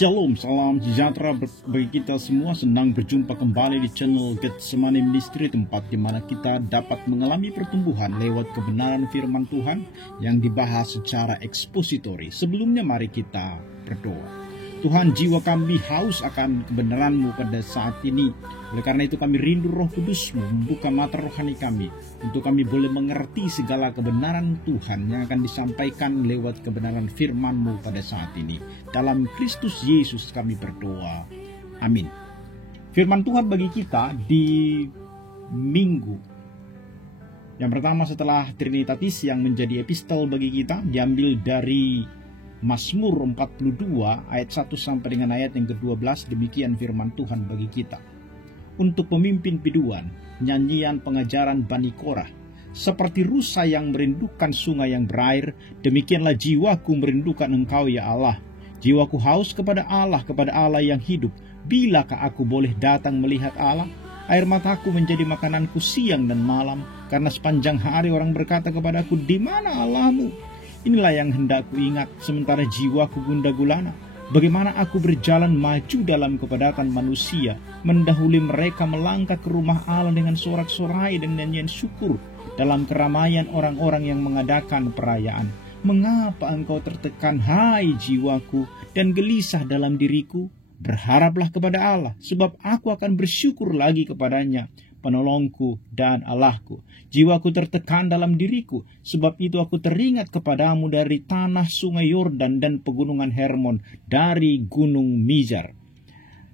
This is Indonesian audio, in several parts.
Shalom, salam sejahtera bagi kita semua. Senang berjumpa kembali di channel Getsemani Ministry, tempat di mana kita dapat mengalami pertumbuhan lewat kebenaran firman Tuhan yang dibahas secara ekspositori. Sebelumnya mari kita berdoa. Tuhan, jiwa kami haus akan kebenaran-Mu pada saat ini. Oleh karena itu kami rindu Roh Kudus-Mu membuka mata rohani kami, untuk kami boleh mengerti segala kebenaran Tuhan yang akan disampaikan lewat kebenaran firman-Mu pada saat ini. Dalam Kristus Yesus kami berdoa. Amin. Firman Tuhan bagi kita di minggu yang pertama setelah Trinitatis yang menjadi epistol bagi kita, diambil dari Mazmur 42 ayat 1 sampai dengan ayat yang ke-12. Demikian firman Tuhan bagi kita. Untuk pemimpin biduan, nyanyian pengajaran Bani Korah. Seperti rusa yang merindukan sungai yang berair, demikianlah jiwaku merindukan Engkau ya Allah. Jiwaku haus kepada Allah yang hidup. Bilakah aku boleh datang melihat Allah? Air mataku menjadi makananku siang dan malam, karena sepanjang hari orang berkata kepadaku, di mana Allahmu? Inilah yang hendak ku ingat, sementara jiwaku gundah gulana. Bagaimana aku berjalan maju dalam kepadatan manusia, mendahului mereka melangkah ke rumah Allah dengan sorak-sorai dan nyanyian syukur, dalam keramaian orang-orang yang mengadakan perayaan. Mengapa engkau tertekan, hai jiwaku, dan gelisah dalam diriku? Berharaplah kepada Allah, sebab aku akan bersyukur lagi kepadanya, penolongku dan Allahku. Jiwaku tertekan dalam diriku, sebab itu aku teringat kepadamu dari tanah sungai Yordan dan pegunungan Hermon, dari gunung Mizar.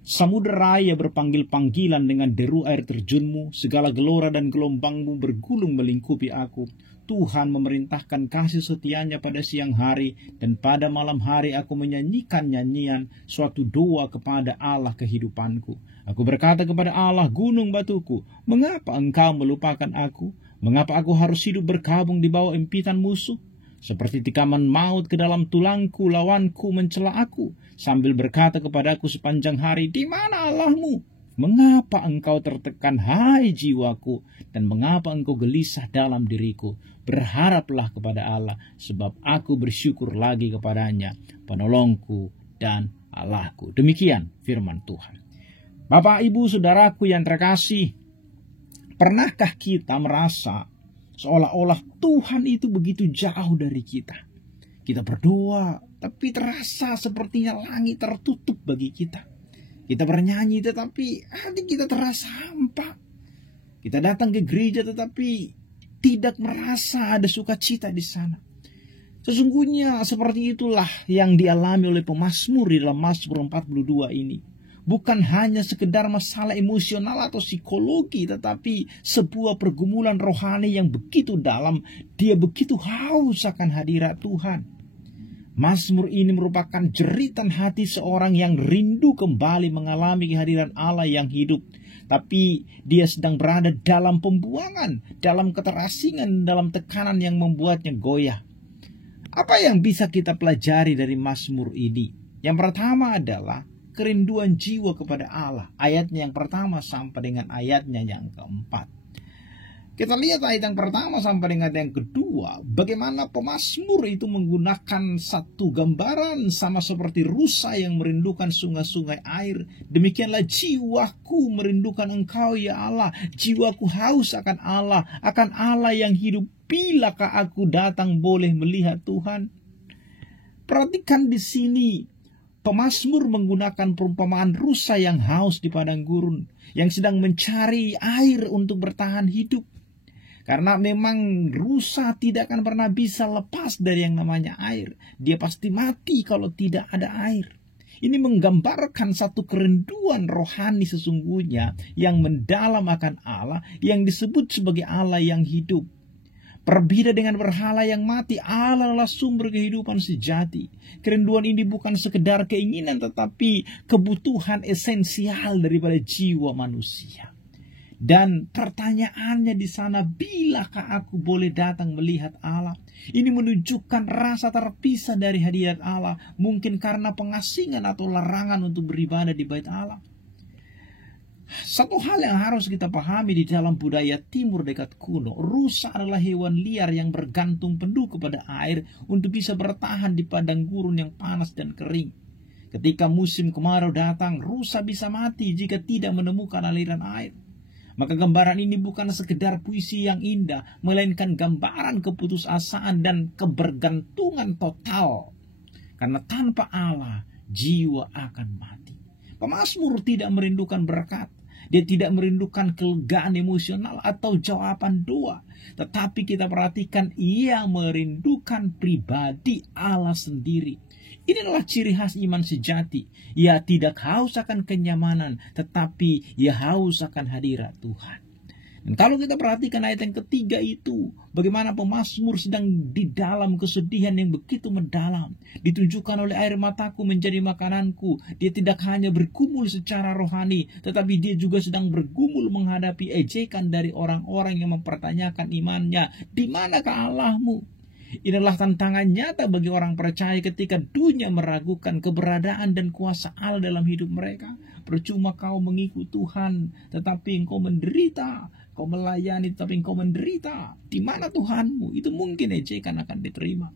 Samudera raya berpanggil-panggilan dengan deru air terjunmu, segala gelora dan gelombangmu bergulung melingkupi aku. Tuhan memerintahkan kasih setianya pada siang hari, dan pada malam hari aku menyanyikan nyanyian, suatu doa kepada Allah kehidupanku. Aku berkata kepada Allah, gunung batuku, mengapa engkau melupakan aku? Mengapa aku harus hidup berkabung di bawah impitan musuh? Seperti tikaman maut ke dalam tulangku, lawanku mencela aku, sambil berkata kepadaku sepanjang hari, di mana Allahmu? Mengapa engkau tertekan, hai jiwaku, dan mengapa engkau gelisah dalam diriku? Berharaplah kepada Allah, sebab aku bersyukur lagi kepadanya, penolongku dan Allahku. Demikian firman Tuhan. Bapak, Ibu, Saudaraku yang terkasih, pernahkah kita merasa seolah-olah Tuhan itu begitu jauh dari kita? Kita berdoa, tapi terasa sepertinya langit tertutup bagi kita. Kita bernyanyi, tetapi hati kita terasa hampa. Kita datang ke gereja, tetapi tidak merasa ada sukacita di sana. Sesungguhnya seperti itulah yang dialami oleh pemazmur di dalam Mazmur 42 ini. Bukan hanya sekedar masalah emosional atau psikologi, tetapi sebuah pergumulan rohani yang begitu dalam. Dia begitu haus akan hadirat Tuhan. Mazmur ini merupakan jeritan hati seorang yang rindu kembali mengalami kehadiran Allah yang hidup. Tapi dia sedang berada dalam pembuangan, dalam keterasingan, dalam tekanan yang membuatnya goyah. Apa yang bisa kita pelajari dari Mazmur ini? Yang pertama adalah kerinduan jiwa kepada Allah. Ayatnya yang pertama sampai dengan ayatnya yang keempat. Kita lihat ayat yang pertama sampai dengan yang kedua, bagaimana pemazmur itu menggunakan satu gambaran sama seperti rusa yang merindukan sungai-sungai air. Demikianlah jiwaku merindukan Engkau ya Allah. Jiwaku haus akan Allah yang hidup. Bilakah aku datang boleh melihat Tuhan? Perhatikan di sini, pemazmur menggunakan perumpamaan rusa yang haus di padang gurun, yang sedang mencari air untuk bertahan hidup. Karena memang rusa tidak akan pernah bisa lepas dari yang namanya air. Dia pasti mati kalau tidak ada air. Ini menggambarkan satu kerinduan rohani sesungguhnya yang mendalam akan Allah, yang disebut sebagai Allah yang hidup. Berbeda dengan berhala yang mati, Allah adalah sumber kehidupan sejati. Kerinduan ini bukan sekedar keinginan, tetapi kebutuhan esensial daripada jiwa manusia. Dan pertanyaannya di sana, bilakah aku boleh datang melihat Allah? Ini menunjukkan rasa terpisah dari hadirat Allah, mungkin karena pengasingan atau larangan untuk beribadah di bait Allah. Satu hal yang harus kita pahami di dalam budaya timur dekat kuno, rusa adalah hewan liar yang bergantung penuh kepada air untuk bisa bertahan di padang gurun yang panas dan kering. Ketika musim kemarau datang, rusa bisa mati jika tidak menemukan aliran air. Maka gambaran ini bukan sekedar puisi yang indah, melainkan gambaran keputusasaan dan kebergantungan total. Karena tanpa Allah, jiwa akan mati. Pemazmur tidak merindukan berkat. Dia tidak merindukan kelegaan emosional atau jawaban doa. Tetapi kita perhatikan, ia merindukan pribadi Allah sendiri. Inilah ciri khas iman sejati. Ia tidak haus akan kenyamanan, tetapi ia haus akan hadirat Tuhan. Dan kalau kita perhatikan ayat yang ketiga itu, bagaimana pemazmur sedang di dalam kesedihan yang begitu mendalam. Ditunjukkan oleh air mataku menjadi makananku. Dia tidak hanya bergumul secara rohani, tetapi dia juga sedang bergumul menghadapi ejekan dari orang-orang yang mempertanyakan imannya. Di manakah Allahmu? Inilah tantangan nyata bagi orang percaya ketika dunia meragukan keberadaan dan kuasa Allah dalam hidup mereka. Percuma kau mengikut Tuhan, tetapi engkau menderita. Kau melayani, tetapi engkau menderita. Di mana Tuhanmu? Itu mungkin ejekan akan diterima.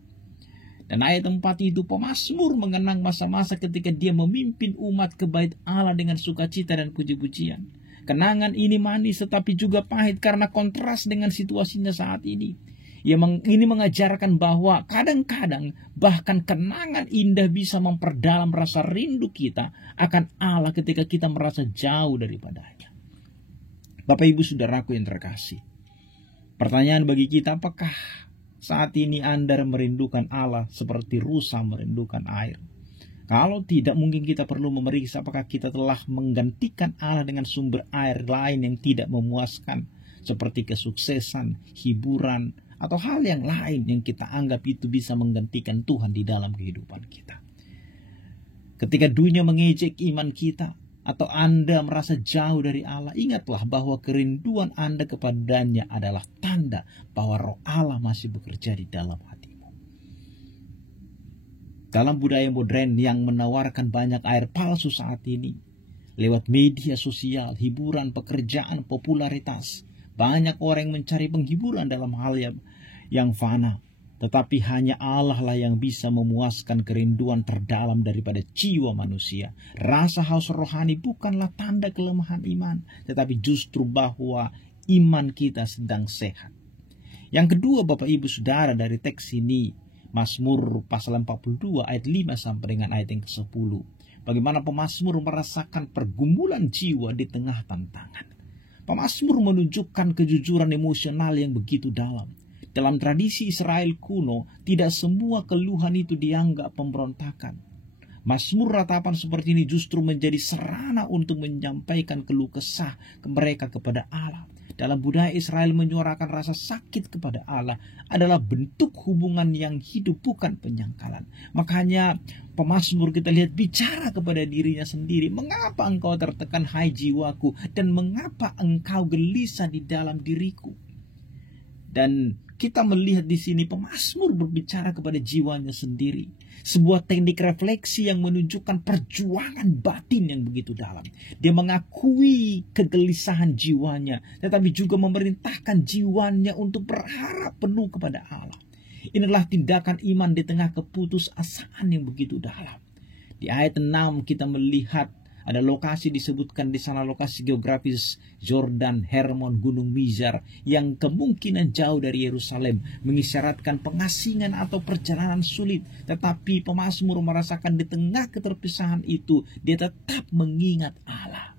Dan ayat 4 itu, pemazmur mengenang masa-masa ketika dia memimpin umat ke bait Allah dengan sukacita dan puji-pujian. Kenangan ini manis tetapi juga pahit karena kontras dengan situasinya saat ini. Ini mengajarkan bahwa kadang-kadang bahkan kenangan indah bisa memperdalam rasa rindu kita akan Allah ketika kita merasa jauh daripadanya. Bapak Ibu Saudaraku yang terkasih, pertanyaan bagi kita, apakah saat ini Anda merindukan Allah seperti rusa merindukan air? Kalau tidak, mungkin kita perlu memeriksa apakah kita telah menggantikan Allah dengan sumber air lain yang tidak memuaskan, seperti kesuksesan, hiburan, atau hal yang lain yang kita anggap itu bisa menggantikan Tuhan di dalam kehidupan kita. Ketika dunia mengejek iman kita, atau Anda merasa jauh dari Allah, ingatlah bahwa kerinduan Anda kepadanya adalah tanda bahwa Roh Allah masih bekerja di dalam hatimu. Dalam budaya modern yang menawarkan banyak air palsu saat ini, lewat media sosial, hiburan, pekerjaan, popularitas, banyak orang yang mencari penghiburan dalam hal yang fana. Tetapi hanya Allah lah yang bisa memuaskan kerinduan terdalam daripada jiwa manusia. Rasa haus rohani bukanlah tanda kelemahan iman, tetapi justru bahwa iman kita sedang sehat. Yang kedua, Bapak Ibu Saudara, dari teks ini, Mazmur pasal 42 ayat 5 sampai dengan ayat yang ke-10. Bagaimana pemazmur merasakan pergumulan jiwa di tengah tantangan. Pemazmur menunjukkan kejujuran emosional yang begitu dalam. Dalam tradisi Israel kuno, tidak semua keluhan itu dianggap pemberontakan. Mazmur ratapan seperti ini justru menjadi sarana untuk menyampaikan keluh kesah mereka kepada Allah. Dalam budaya Israel, menyuarakan rasa sakit kepada Allah adalah bentuk hubungan yang hidup, bukan penyangkalan. Makanya pemazmur kita lihat bicara kepada dirinya sendiri. Mengapa engkau tertekan, hai jiwaku, dan mengapa engkau gelisah di dalam diriku? Dan kita melihat di sini pemazmur berbicara kepada jiwanya sendiri. Sebuah teknik refleksi yang menunjukkan perjuangan batin yang begitu dalam. Dia mengakui kegelisahan jiwanya, tetapi juga memerintahkan jiwanya untuk berharap penuh kepada Allah. Inilah tindakan iman di tengah keputusasaan yang begitu dalam. Di ayat 6 kita melihat ada lokasi disebutkan di sana, lokasi geografis Jordan, Hermon, Gunung Mizar yang kemungkinan jauh dari Yerusalem, mengisyaratkan pengasingan atau perjalanan sulit. Tetapi pemazmur merasakan di tengah keterpisahan itu dia tetap mengingat Allah.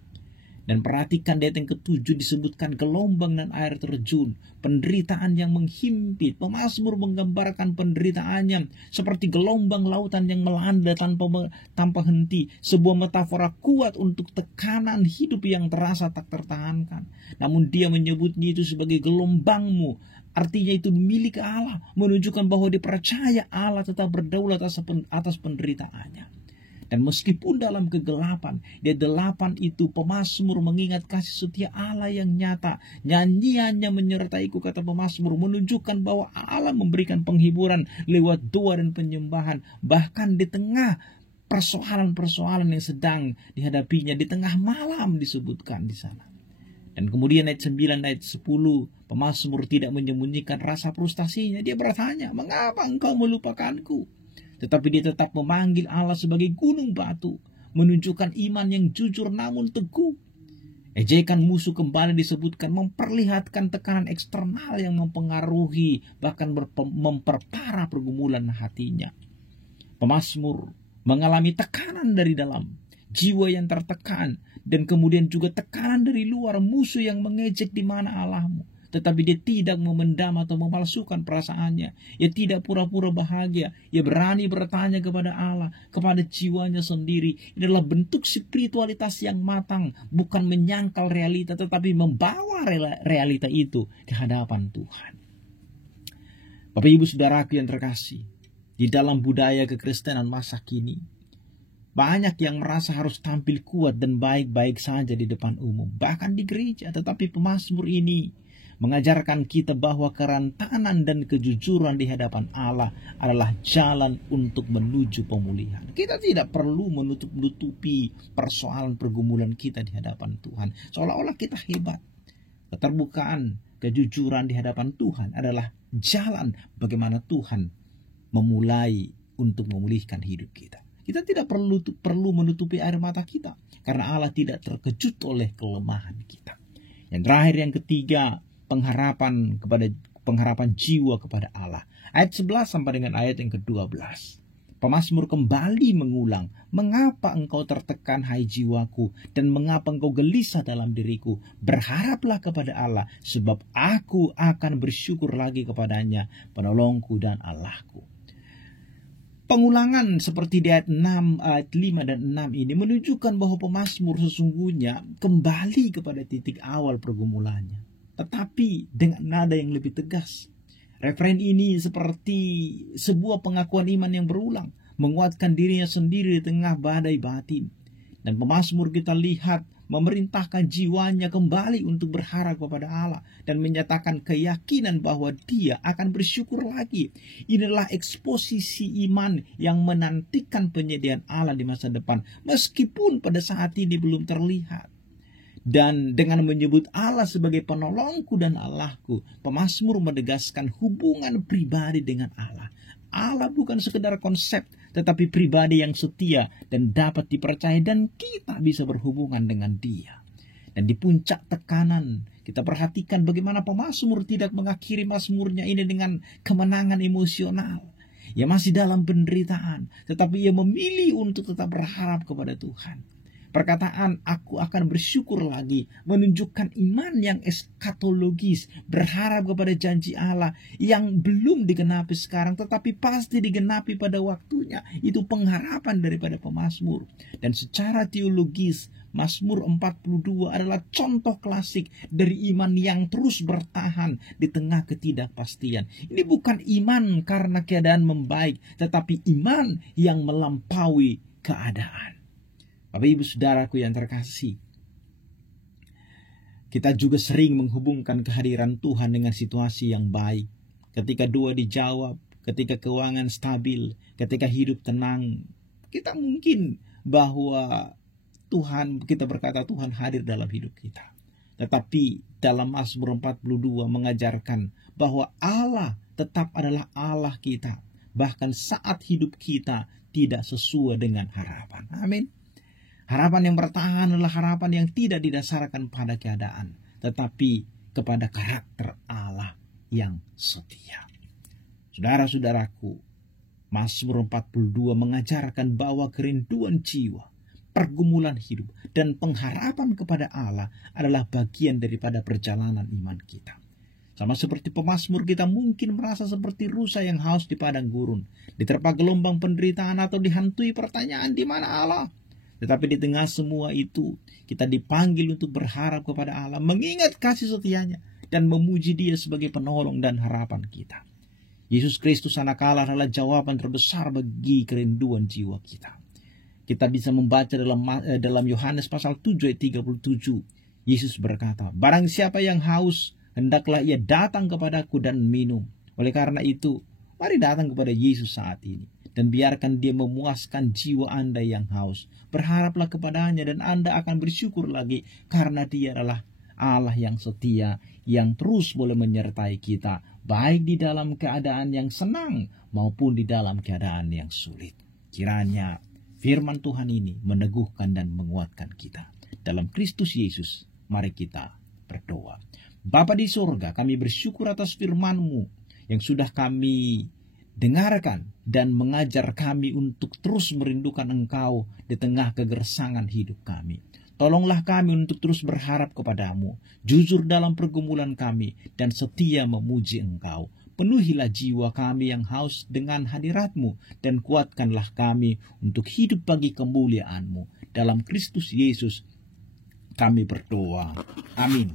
Dan perhatikan di ayat yang ke-7 disebutkan gelombang dan air terjun, penderitaan yang menghimpit. Pemazmur menggambarkan penderitaannya seperti gelombang lautan yang melanda tanpa henti. Sebuah metafora kuat untuk tekanan hidup yang terasa tak tertahankan. Namun dia menyebutnya itu sebagai gelombangmu. Artinya itu milik Allah, menunjukkan bahwa dia percaya Allah tetap berdaulat atas penderitaannya. Dan meskipun dalam kegelapan, di 8 itu pemazmur mengingat kasih setia Allah yang nyata. Nyanyiannya menyertaiku, kata pemazmur, menunjukkan bahwa Allah memberikan penghiburan lewat doa dan penyembahan. Bahkan di tengah persoalan-persoalan yang sedang dihadapinya, di tengah malam disebutkan di sana. Dan kemudian ayat 9, ayat 10, pemazmur tidak menyembunyikan rasa frustasinya. Dia bertanya, mengapa engkau melupakanku? Tetapi dia tetap memanggil Allah sebagai gunung batu, menunjukkan iman yang jujur namun teguh. Ejekan musuh kembali disebutkan memperlihatkan tekanan eksternal yang mempengaruhi, bahkan memperparah pergumulan hatinya. Pemazmur mengalami tekanan dari dalam, jiwa yang tertekan, dan kemudian juga tekanan dari luar, musuh yang mengejek di mana Allahmu. Tetapi dia tidak memendam atau memalsukan perasaannya. Ia tidak pura-pura bahagia. Ia berani bertanya kepada Allah, kepada jiwanya sendiri. Ini adalah bentuk spiritualitas yang matang, bukan menyangkal realita, tetapi membawa realita itu ke hadapan Tuhan. Bapak Ibu Saudaraku yang terkasih, di dalam budaya kekristenan masa kini, banyak yang merasa harus tampil kuat dan baik-baik saja di depan umum, bahkan di gereja. Tetapi pemazmur ini mengajarkan kita bahwa kerentanan dan kejujuran di hadapan Allah adalah jalan untuk menuju pemulihan. Kita tidak perlu menutup-nutupi persoalan pergumulan kita di hadapan Tuhan, seolah-olah kita hebat. Keterbukaan, kejujuran di hadapan Tuhan adalah jalan bagaimana Tuhan memulai untuk memulihkan hidup kita. Kita tidak perlu menutupi air mata kita, karena Allah tidak terkejut oleh kelemahan kita. Yang terakhir, yang ketiga, pengharapan jiwa kepada Allah. Ayat 11 sampai dengan ayat yang ke-12. Pemazmur kembali mengulang, "Mengapa engkau tertekan, hai jiwaku, dan mengapa engkau gelisah dalam diriku? Berharaplah kepada Allah, sebab aku akan bersyukur lagi kepadanya, penolongku dan Allahku." Pengulangan seperti di ayat 5 dan 6 ini menunjukkan bahwa pemazmur sesungguhnya kembali kepada titik awal pergumulannya, tetapi dengan nada yang lebih tegas. Referen ini seperti sebuah pengakuan iman yang berulang, menguatkan dirinya sendiri di tengah badai batin. Dan pemazmur kita lihat memerintahkan jiwanya kembali untuk berharap kepada Allah dan menyatakan keyakinan bahwa dia akan bersyukur lagi. Inilah eksposisi iman yang menantikan penyediaan Allah di masa depan, meskipun pada saat ini belum terlihat. Dan dengan menyebut Allah sebagai penolongku dan Allahku, pemazmur menegaskan hubungan pribadi dengan Allah. Allah bukan sekedar konsep, tetapi pribadi yang setia dan dapat dipercaya, dan kita bisa berhubungan dengan Dia. Dan di puncak tekanan, kita perhatikan bagaimana pemazmur tidak mengakhiri mazmurnya ini dengan kemenangan emosional. Ia masih dalam penderitaan, tetapi ia memilih untuk tetap berharap kepada Tuhan. Perkataan "aku akan bersyukur lagi" menunjukkan iman yang eskatologis, berharap kepada janji Allah yang belum digenapi sekarang, tetapi pasti digenapi pada waktunya. Itu pengharapan daripada pemazmur. Dan secara teologis, Mazmur 42 adalah contoh klasik dari iman yang terus bertahan di tengah ketidakpastian. Ini bukan iman karena keadaan membaik, tetapi iman yang melampaui keadaan. Bapak Ibu Saudaraku yang terkasih, kita juga sering menghubungkan kehadiran Tuhan dengan situasi yang baik. Ketika doa dijawab, ketika keuangan stabil, ketika hidup tenang, kita mungkin bahwa kita berkata Tuhan hadir dalam hidup kita. Tetapi dalam Mazmur 42 mengajarkan bahwa Allah tetap adalah Allah kita, bahkan saat hidup kita tidak sesuai dengan harapan. Amin. Harapan yang bertahan adalah harapan yang tidak didasarkan pada keadaan, tetapi kepada karakter Allah yang setia. Saudara-saudaraku, Mazmur 42 mengajarkan bahwa kerinduan jiwa, pergumulan hidup, dan pengharapan kepada Allah adalah bagian daripada perjalanan iman kita. Sama seperti pemazmur, kita mungkin merasa seperti rusa yang haus di padang gurun, diterpa gelombang penderitaan atau dihantui pertanyaan di mana Allah. Tetapi di tengah semua itu, kita dipanggil untuk berharap kepada Allah, mengingat kasih setianya, dan memuji Dia sebagai penolong dan harapan kita. Yesus Kristus Anak Allah adalah jawaban terbesar bagi kerinduan jiwa kita. Kita bisa membaca dalam Yohanes pasal 7 ayat 37. Yesus berkata, "Barang siapa yang haus, hendaklah ia datang kepadaku dan minum." Oleh karena itu, mari datang kepada Yesus saat ini, dan biarkan Dia memuaskan jiwa Anda yang haus. Berharaplah kepadanya dan Anda akan bersyukur lagi, karena Dia adalah Allah yang setia, yang terus boleh menyertai kita, baik di dalam keadaan yang senang maupun di dalam keadaan yang sulit. Kiranya firman Tuhan ini meneguhkan dan menguatkan kita. Dalam Kristus Yesus, mari kita berdoa. Bapa di surga, kami bersyukur atas firman-Mu yang sudah kami dengarkan dan mengajar kami untuk terus merindukan Engkau di tengah kegersangan hidup kami. Tolonglah kami untuk terus berharap kepadamu, jujur dalam pergumulan kami, dan setia memuji Engkau. Penuhilah jiwa kami yang haus dengan hadirat-Mu, dan kuatkanlah kami untuk hidup bagi kemuliaan-Mu. Dalam Kristus Yesus kami berdoa. Amin.